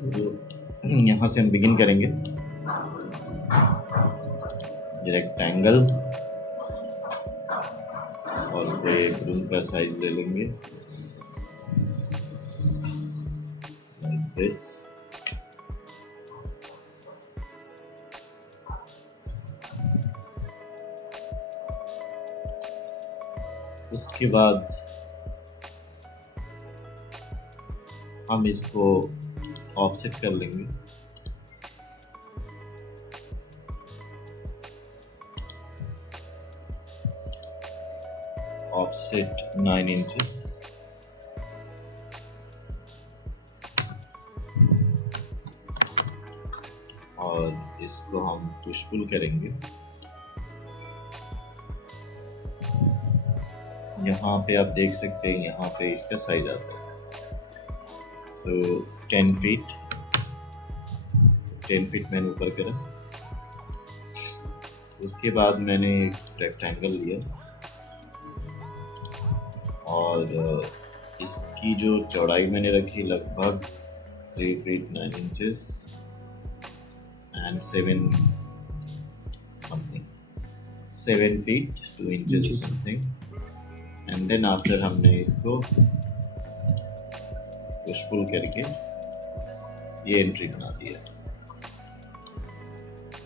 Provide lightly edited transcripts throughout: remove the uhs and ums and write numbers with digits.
तो यहाँ से हम बिगिन करेंगे। रेक्टेंगल और फिर रूम का साइज ले लेंगे लाइक दिस। उसके बाद हम इसको ऑफसेट कर लेंगे। Offset 9 inches. और इसको हम पुश पुल करेंगे। यहाँ पे आप देख सकते हैं, यहाँ पे इसका साइज आता है। सो 10 फीट मैंने ऊपर करा। उसके बाद मैंने एक रेक्टेंगल लिया और इसकी जो चौड़ाई मैंने रखी लगभग 3 feet 9 inches and 7 feet 2 inches something. And then after हमने इसको पुश पुल करके ये एंट्री बना दिया।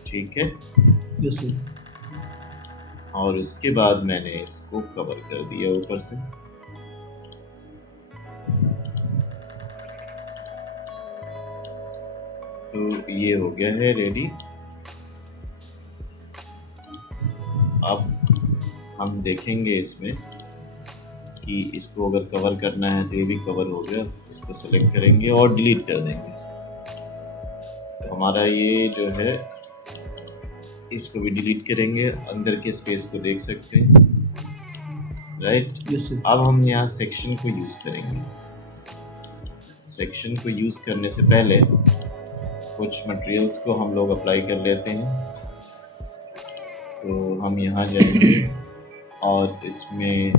ठीक है। Yes sir. और उसके बाद मैंने इसको कवर कर दिया ऊपर से। तो ये हो गया है रेडी। अब हम देखेंगे इसमें कि इसको अगर कवर करना है तो ये भी कवर हो गया। इसको सेलेक्ट करेंगे और डिलीट कर देंगे। तो हमारा ये जो है, इसको भी डिलीट करेंगे। अंदर के स्पेस को देख सकते हैं, राइट। Yes sir. अब हम यहाँ सेक्शन को यूज़ करेंगे। सेक्शन को यूज़ करने से पहले कुछ मटेरियल्स को हम लोग अप्लाई कर लेते हैं। तो हम यहाँ जाएंगे और इसमें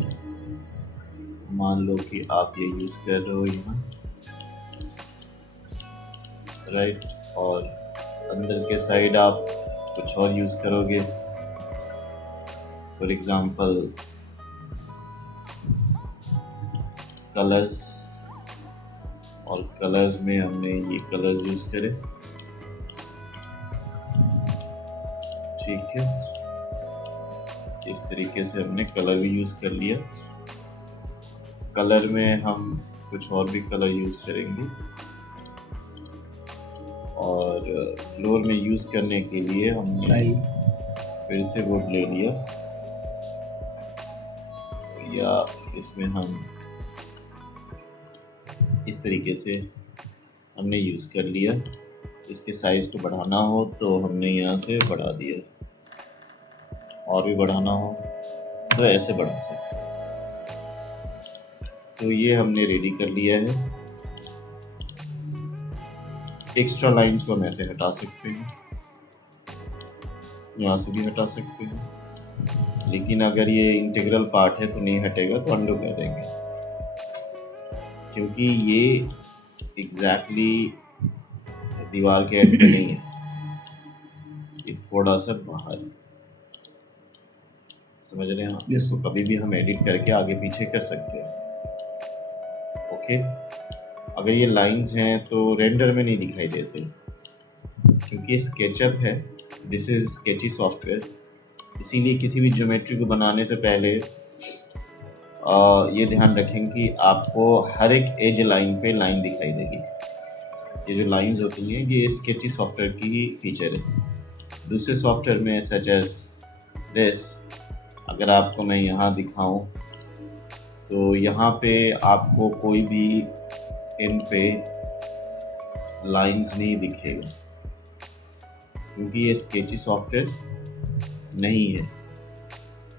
मान लो कि आप ये यूज़ कर रहे हो यहाँ, राइट। और अंदर के साइड आप कुछ और यूज़ करोगे। फॉर एग्ज़ाम्पल कलर्स, और कलर्स में हमने ये कलर्स यूज़ करे। ठीक है, इस तरीके से हमने कलर भी यूज़ कर लिया। कलर में हम कुछ और भी कलर यूज़ करेंगे। और फ्लोर में यूज़ करने के लिए हमने फिर से वुड ले लिया, या इसमें हम इस तरीके से हमने यूज़ कर लिया। इसके साइज़ को बढ़ाना हो तो हमने यहाँ से बढ़ा दिया, और भी बढ़ाना हो तो ऐसे बढ़ा सकते। तो ये हमने रेडी कर लिया है। एक्स्ट्रा लाइंस को हम ऐसे हटा सकते हैं, यहाँ से भी हटा सकते हैं। लेकिन अगर ये इंटीग्रल पार्ट है तो नहीं हटेगा, तो अंडू कर देंगे, क्योंकि ये एग्जैक्टली दीवार के एंड पे नहीं है, ये थोड़ा सा बाहर है। समझ रहे हैं आप? इसको कभी भी हम एडिट करके आगे पीछे कर सकते हैं। ओके। अगर ये लाइंस हैं तो रेंडर में नहीं दिखाई देते, क्योंकि स्केचअप है, दिस इज स्केची सॉफ्टवेयर। इसीलिए किसी भी ज्योमेट्री को बनाने से पहले ये ध्यान रखें कि आपको हर एक एज लाइन पे लाइन दिखाई देगी। ये जो लाइंस होती हैं, ये स्केची सॉफ्टवेयर की ही फीचर है। दूसरे सॉफ्टवेयर में सच एज दिस, अगर आपको मैं यहाँ दिखाऊं तो यहाँ पे आपको कोई भी इन पे लाइंस नहीं दिखेगा, क्योंकि ये स्केची सॉफ्टवेयर नहीं है।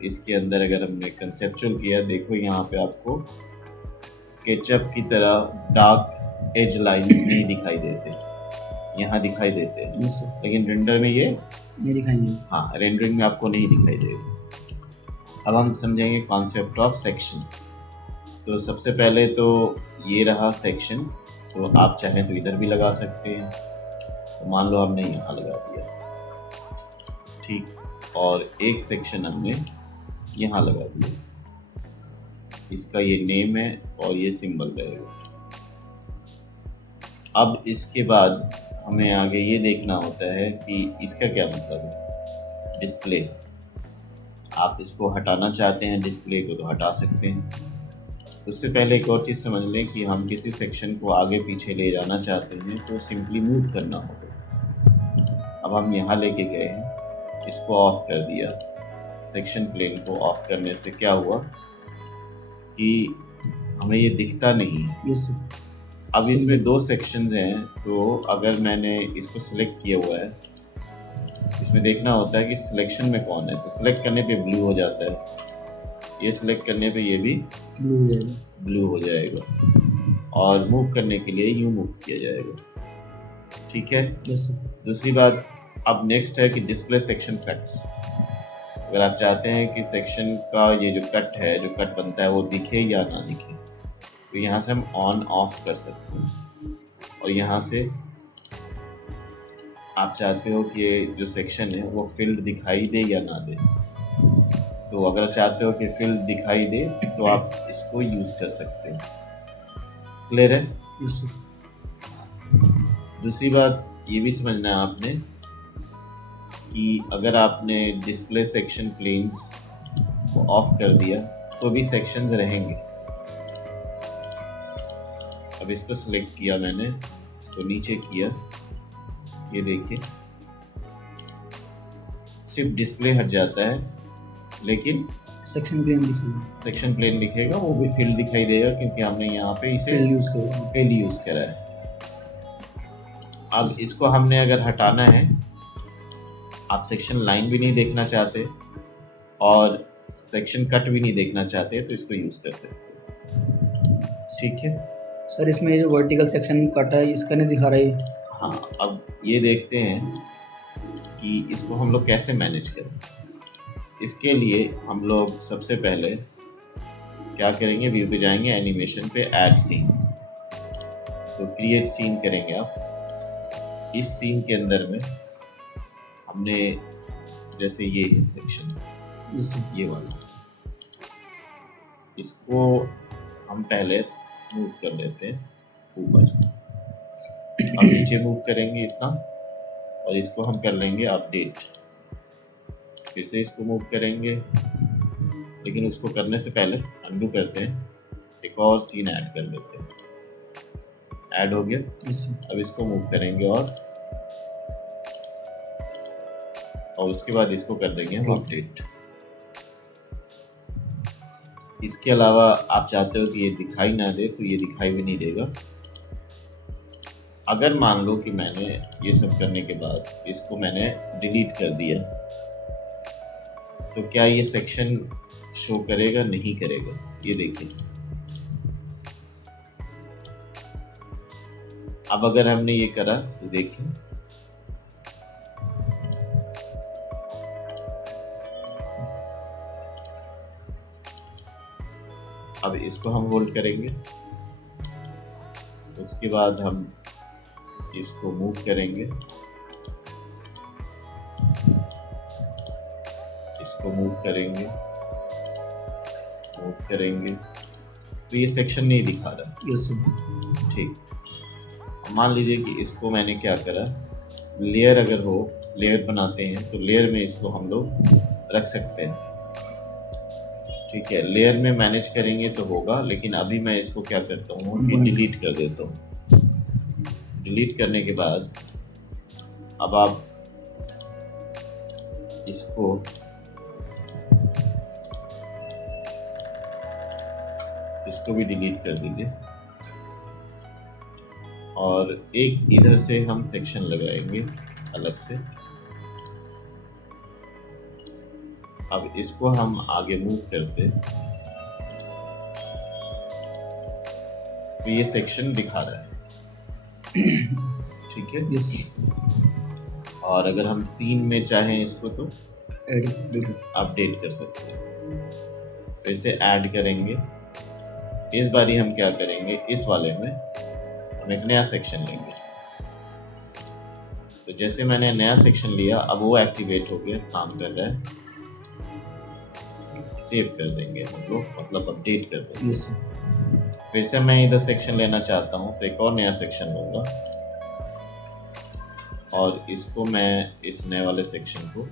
इसके अंदर अगर हमने कंसेप्चुअल किया, देखो यहाँ पे आपको स्केचअप की तरह डार्क एज लाइंस नहीं दिखाई देते, यहाँ दिखाई देते हैं। लेकिन रेंडर में ये नहीं दिखाएंगे। हाँ, रेंडरिंग में आपको नहीं दिखाई देगा। अब हम समझेंगे कॉन्सेप्ट ऑफ सेक्शन। तो सबसे पहले तो ये रहा सेक्शन। तो आप चाहें तो इधर भी लगा सकते हैं। तो मान लो हमने यहाँ लगा दिया, ठीक, और एक सेक्शन हमने यहाँ लगा दिया। इसका ये नेम है और ये सिंबल रहेगा। अब इसके बाद हमें आगे ये देखना होता है कि इसका क्या मतलब है। डिस्प्ले, आप इसको हटाना चाहते हैं डिस्प्ले को तो हटा सकते हैं। उससे पहले एक और चीज़ समझ लें कि हम किसी सेक्शन को आगे पीछे ले जाना चाहते हैं तो सिंपली मूव करना होगा। अब हम यहाँ लेके गए हैं, इसको ऑफ कर दिया। सेक्शन प्लेन को ऑफ करने से क्या हुआ कि हमें ये दिखता नहीं है। Yes sir. अब इसमें दो सेक्शंस हैं, तो अगर मैंने इसको सिलेक्ट किया हुआ है, इसमें देखना होता है कि सिलेक्शन में कौन है। तो सिलेक्ट करने पे ब्लू हो जाता है, ये सिलेक्ट करने पे ये भी ब्लू हो जाएगा। ब्लू हो जाएगा, और मूव करने के लिए यूँ मूव किया जाएगा। ठीक है। Yes sir. दूसरी बात, अब नेक्स्ट है कि डिस्प्ले सेक्शन कट्स। अगर आप चाहते हैं कि सेक्शन का ये जो कट है, जो कट बनता है, वो दिखे या ना दिखे, तो यहाँ से हम ऑन ऑफ कर सकते हैं। और यहाँ से आप चाहते हो कि ये जो सेक्शन है वो फील्ड दिखाई दे या ना दे, तो अगर चाहते हो कि फील्ड दिखाई दे तो आप इसको यूज़ कर सकते हैं। क्लियर है? Yes sir. दूसरी बात ये भी समझना है आपने कि अगर आपने डिस्प्ले सेक्शन प्लेन्स को ऑफ कर दिया तो भी सेक्शंस रहेंगे। अब इसको सिलेक्ट किया मैंने, इसको नीचे किया, ये देखिए सिर्फ डिस्प्ले हट जाता है, लेकिन सेक्शन प्लेन दिखेगा। सेक्शन प्लेन दिखेगा, वो भी फील्ड दिखाई देगा क्योंकि हमने यहाँ पे इसे फील्ड यूज करेगा। फील्ड यूज़ करा है। अब इसको हमने अगर हटाना है, आप सेक्शन लाइन भी नहीं देखना चाहते और सेक्शन कट भी नहीं देखना चाहते, तो इसको यूज़ कर सकते हैं। ठीक है सर, इसमें जो वर्टिकल सेक्शन कट है इसका नहीं दिखा रहा है। हाँ, अब ये देखते हैं कि इसको हम लोग कैसे मैनेज करें। इसके लिए हम लोग सबसे पहले क्या करेंगे, व्यू पे जाएंगे, एनिमेशन पे, ऐड सीन, तो क्रिएट सीन करेंगे आप। इस सीन के अंदर में हमने जैसे ये है सेक्शन, ये वाला, इसको हम पहले मूव कर लेते हैं ऊपर। अब नीचे मूव करेंगे इतना, और इसको हम कर लेंगे अपडेट। फिर से इसको मूव करेंगे, लेकिन उसको करने से पहले अंडू करते हैं, एक और सीन ऐड कर देते हैं। ऐड हो गया। अब इसको मूव करेंगे और उसके बाद इसको कर देंगे हम अपडेट। इसके अलावा आप चाहते हो कि ये दिखाई ना दे, तो ये दिखाई भी नहीं देगा। अगर मान लो कि मैंने ये सब करने के बाद इसको मैंने डिलीट कर दिया, तो क्या ये सेक्शन शो करेगा? नहीं करेगा। ये देखिए, अब अगर हमने ये करा तो देखिए अब इसको हम होल्ड करेंगे, उसके बाद हम इसको मूव करेंगे, इसको मूव करेंगे, तो ये सेक्शन नहीं दिखा रहा। Yes sir. ठीक, मान लीजिए कि इसको मैंने क्या करा, लेयर अगर हो, लेयर बनाते हैं तो लेयर में इसको हम लोग रख सकते हैं। ठीक है, लेयर में मैनेज करेंगे तो होगा, लेकिन अभी मैं इसको क्या करता हूँ कि डिलीट कर देता हूँ। डिलीट करने के बाद अब आप इसको भी डिलीट कर दीजिए, और एक इधर से हम सेक्शन लगाएंगे अलग से। अब इसको हम आगे मूव करते, तो ये सेक्शन दिखा रहा है। ठीक है। यस। और अगर हम सीन में चाहें इसको तो एडिट अपडेट कर सकते हैं। फिर से ऐड करेंगे। इस बारी हम क्या करेंगे, इस वाले में हम एक नया सेक्शन लेंगे। तो जैसे मैंने नया सेक्शन लिया, अब वो एक्टिवेट हो गया, काम कर रहा है। सेव कर देंगे हम लोग, मतलब अपडेट कर देंगे। Yes sir. फिर से मैं इधर सेक्शन लेना चाहता हूँ तो एक और नया सेक्शन लूँगा और इसको मैं इस नए वाले सेक्शन को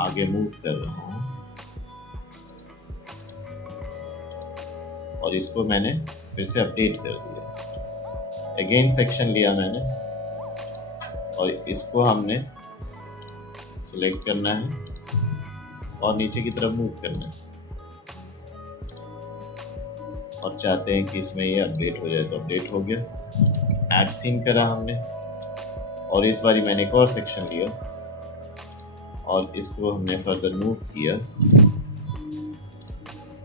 आगे मूव कर रहा हूँ और इसको मैंने फिर से अपडेट कर दिया। अगेन सेक्शन लिया मैंने और इसको हमने सिलेक्ट करना है और नीचे की तरफ मूव करना है और चाहते हैं कि इसमें ये अपडेट हो जाए, तो अपडेट हो गया। ऐड सीन करा हमने और इस बारी मैंने एक और सेक्शन लिया और इसको हमने फर्दर मूव किया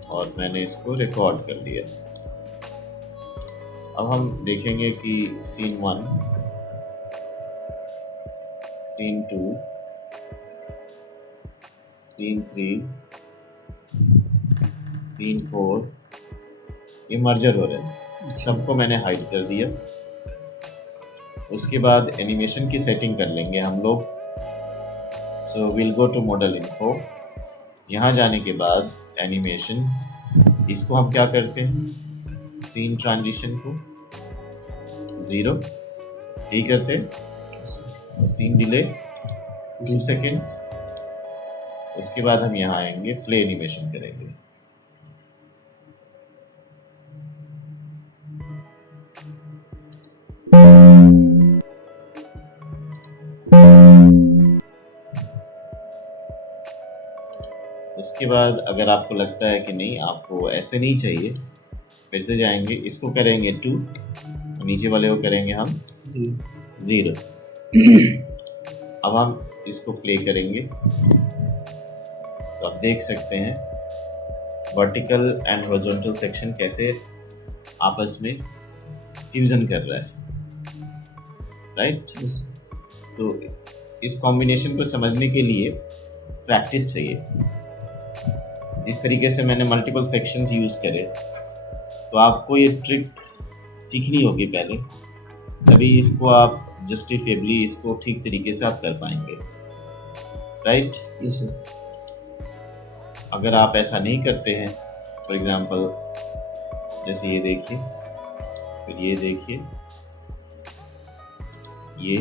और मैंने इसको रिकॉर्ड कर दिया। अब हम देखेंगे कि सीन 1, सीन 2, सीन 3, सीन 4 ये मर्जर हो रहे हैं। सबको मैंने हाइड कर दिया। उसके बाद एनिमेशन की सेटिंग कर लेंगे हम लोग। So will go to model info. यहाँ जाने के बाद एनिमेशन, इसको हम क्या करते हैं, सीन ट्रांजिशन को 0 ही करते हैं। Scene delay 2 seconds. उसके बाद हम यहाँ आएंगे, प्ले एनिमेशन करेंगे। उसके बाद अगर आपको लगता है कि नहीं, आपको ऐसे नहीं चाहिए, फिर से जाएंगे, इसको करेंगे 2, नीचे वाले को करेंगे हम 0। अब हम इसको प्ले करेंगे तो आप देख सकते हैं वर्टिकल एंड हॉरिजॉन्टल सेक्शन कैसे आपस में फ्यूजन कर रहा है, राइट। तो इस कॉम्बिनेशन को समझने के लिए प्रैक्टिस चाहिए। जिस तरीके से मैंने मल्टीपल सेक्शंस यूज़ करे, तो आपको ये ट्रिक सीखनी होगी पहले, तभी इसको आप जस्टिफिएबली इसको ठीक तरीके से आप कर पाएंगे, राइट। Yes sir. अगर आप ऐसा नहीं करते हैं, फॉर एग्जांपल जैसे ये देखिए, फिर ये देखिए, ये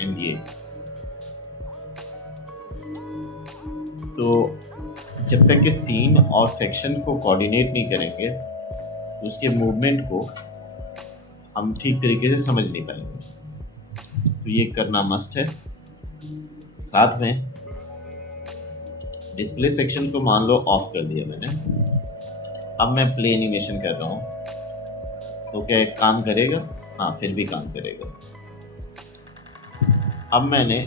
एंड ये, तो जब तक कि सीन और सेक्शन को कोऑर्डिनेट नहीं करेंगे तो उसके मूवमेंट को हम ठीक तरीके से समझ नहीं पाएंगे। तो ये करना मस्ट है। साथ में डिस्प्ले सेक्शन को मान लो ऑफ कर दिया मैंने, अब मैं प्ले एनिमेशन कर रहा हूँ, तो क्या एक काम करेगा? हाँ, फिर भी काम करेगा। अब मैंने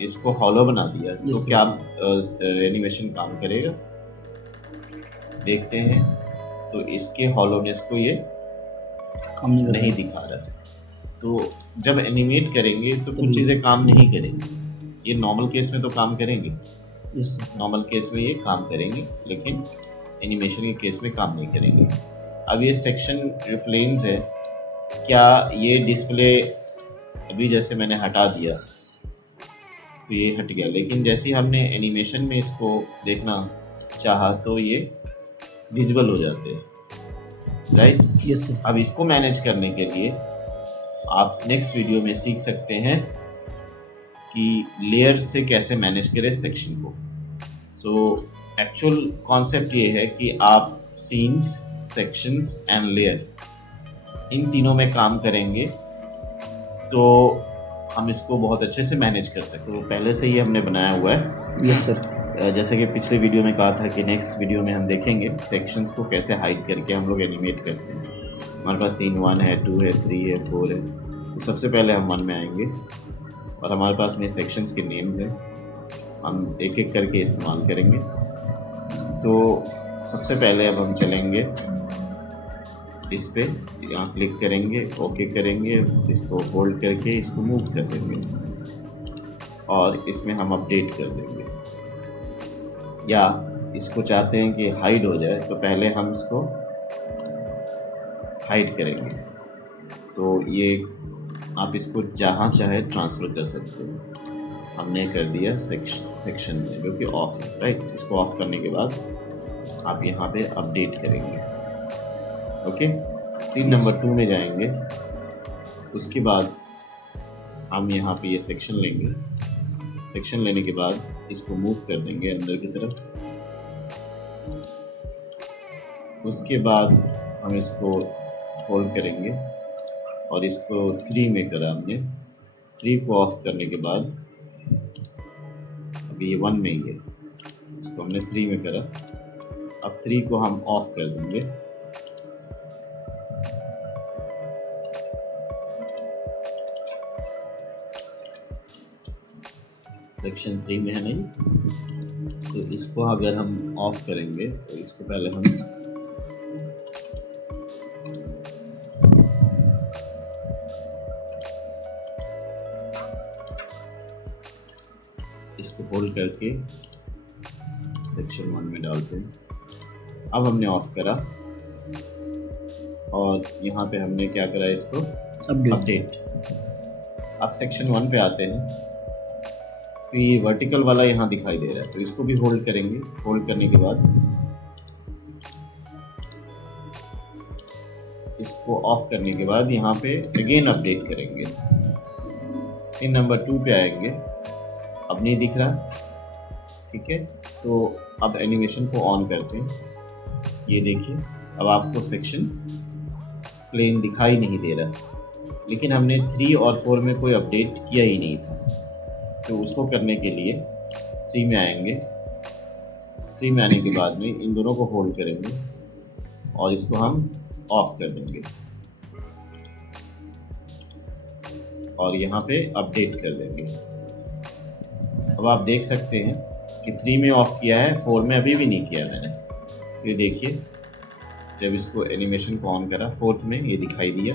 इसको हॉलो बना दिया, तो क्या एनिमेशन काम करेगा? देखते हैं। तो इसके हॉलोनेस को ये काम नहीं दिखा रहा। तो जब एनिमेट करेंगे तो कुछ चीज़ें काम नहीं करेंगी। ये नॉर्मल केस में तो काम करेंगे, नॉर्मल केस में ये काम करेंगे, लेकिन एनिमेशन के केस में काम नहीं करेंगे। अब ये सेक्शन रिप्लेन्स है, क्या ये डिस्प्ले अभी जैसे मैंने हटा दिया तो ये हट गया, लेकिन जैसे हमने एनिमेशन में इसको देखना चाहा तो ये विजिबल हो जाते हैं, राइट। Yes sir. अब इसको मैनेज करने के लिए आप नेक्स्ट वीडियो में सीख सकते हैं कि लेयर से कैसे मैनेज करें सेक्शन को। सो एक्चुअल कॉन्सेप्ट ये है कि आप सीन्स, सेक्शंस एंड लेयर, इन तीनों में काम करेंगे तो हम इसको बहुत अच्छे से मैनेज कर सकते हैं। तो पहले से ही हमने बनाया हुआ है। Yes sir. जैसे कि पिछले वीडियो में कहा था कि नेक्स्ट वीडियो में हम देखेंगे सेक्शंस को कैसे हाइड करके हम लोग एनिमेट करते हैं। हमारे पास सीन 1 है, 2 है, 3 है, 4 है। तो सबसे पहले हम 1 में आएंगे और हमारे पास में सेक्शंस के नेम्स हैं, हम एक एक करके इस्तेमाल करेंगे। तो सबसे पहले अब हम चलेंगे इस पे, यहाँ क्लिक करेंगे, ओके करेंगे, इसको होल्ड करके इसको मूव कर देंगे और इसमें हम अपडेट कर देंगे। या इसको चाहते हैं कि हाइड हो जाए, तो पहले हम इसको हाइड करेंगे। तो ये आप इसको जहाँ चाहे ट्रांसफ़र कर सकते हो। हमने कर दिया सेक्शन में, जो कि ऑफ है, राइट। इसको ऑफ करने के बाद आप यहाँ पे अपडेट करेंगे। ओके, सीन नंबर 2 में जाएंगे। उसके बाद हम यहाँ पे ये सेक्शन लेंगे। सेक्शन लेने के बाद इसको मूव कर देंगे अंदर की तरफ। उसके बाद हम इसको होल्ड करेंगे और इसको 3 में करा हमने। 3 को ऑफ करने के बाद अभी ये 1 में ही है, इसको हमने 3 में करा। अब 3 को हम ऑफ कर देंगे। सेक्शन 3 में है नहीं, तो इसको अगर हम ऑफ करेंगे तो इसको पहले हम इसको होल्ड करके सेक्शन 1 में डालते हैं। अब हमने ऑफ करा और यहाँ पे हमने क्या करा, इसको अपडेट। अब सेक्शन 1 पे आते हैं तो ये वर्टिकल वाला यहाँ दिखाई दे रहा है, तो इसको भी होल्ड करेंगे। होल्ड करने के बाद इसको ऑफ करने के बाद यहाँ पे अगेन अपडेट करेंगे। सीन नंबर 2 पे आएंगे। अब नहीं दिख रहा, ठीक है, तो अब एनिमेशन को ऑन करते हैं। ये देखिए, अब आपको सेक्शन प्लेन दिखाई नहीं दे रहा, लेकिन हमने 3 और 4 में कोई अपडेट किया ही नहीं था। तो उसको करने के लिए 3 में आएंगे। 3 में आने के बाद में इन दोनों को होल्ड करेंगे और इसको हम ऑफ कर देंगे और यहाँ पे अपडेट कर देंगे। अब आप देख सकते हैं कि 3 में ऑफ किया है, 4 में अभी भी नहीं किया मैंने। तो ये देखिए, जब इसको एनिमेशन को ऑन करा, 4th में ये दिखाई दिया,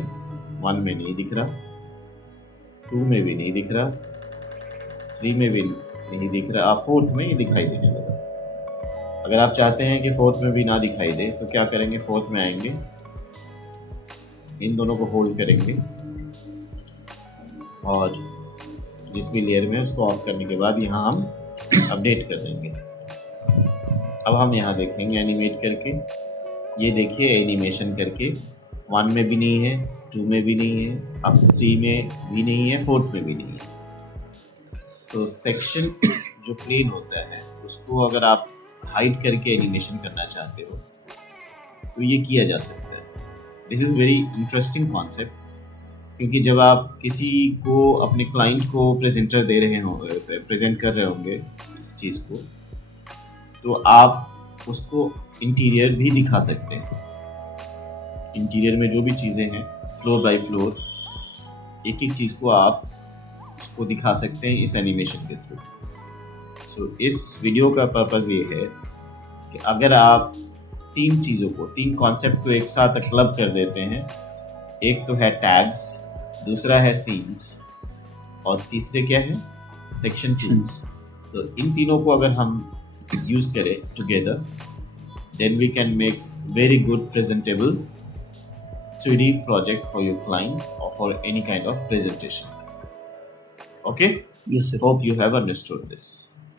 1 में नहीं दिख रहा, 2 में भी नहीं दिख रहा, 3 में भी नहीं दिख रहा, आप 4th में ये दिखाई देने लगा। अगर आप चाहते हैं कि 4th में भी ना दिखाई दे तो क्या करेंगे, 4th में आएंगे, इन दोनों को होल्ड करेंगे और जिस भी लेयर में उसको ऑफ करने के बाद यहाँ हम अपडेट कर देंगे। अब हम यहाँ देखेंगे एनिमेट करके, ये देखिए एनिमेशन करके 1 में भी नहीं है, 2 में भी नहीं है, अब 3 में भी नहीं है, 4th में भी नहीं है। तो सेक्शन जो प्लेन होता है उसको अगर आप हाइड करके एनिमेशन करना चाहते हो तो ये किया जा सकता है। This is very interesting concept, क्योंकि जब आप किसी को, अपने क्लाइंट को प्रेजेंटर दे रहे होंगे, प्रेजेंट कर रहे होंगे इस चीज़ को, तो आप उसको इंटीरियर भी दिखा सकते हैं। इंटीरियर में जो भी चीज़ें हैं, फ्लोर बाय फ्लोर, एक एक चीज़ को आप उसको दिखा सकते हैं इस एनिमेशन के थ्रू। सो इस वीडियो का पर्पज़ ये है कि अगर आप 3 चीज़ों को, 3 कॉन्सेप्ट को एक साथ क्लब कर देते हैं, एक तो है टैग्स, दूसरा है सीन्स और तीसरे क्या है, सेक्शन टूल्स। तो इन तीनों को अगर हम यूज़ करें together, then we can make very good presentable 3D project for your client or for any kind of presentation. Okay? Yes, sir. Hope you have understood this.